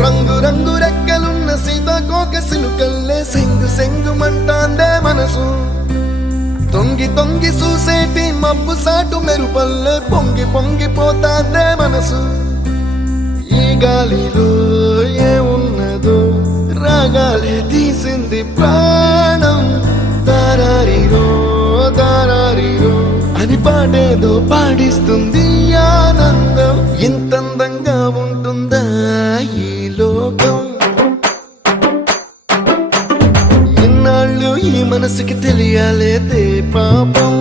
రంగు రంగు రెక్కలున్న సీతాకోక సిలుకల్లే సెంగు సెంగు మంటాందే మనసు తొంగి తొంగి చూసేటి మబ్బు సాటు మెరుపల్లే పొంగి పొంగిపోతాందే మనసు ఈ గాలిలో ఏమున్నదో రాగాలే తీసింది ప్రాణం దారారిరో దారారిరో అని పాడేదో పాడిస్తుంది ఆనందం ఇంతందంగా ఉంటుందా ఈ లోకం ఇన్నాళ్ళు ఈ మనసుకి తెలియాలేదే పాపం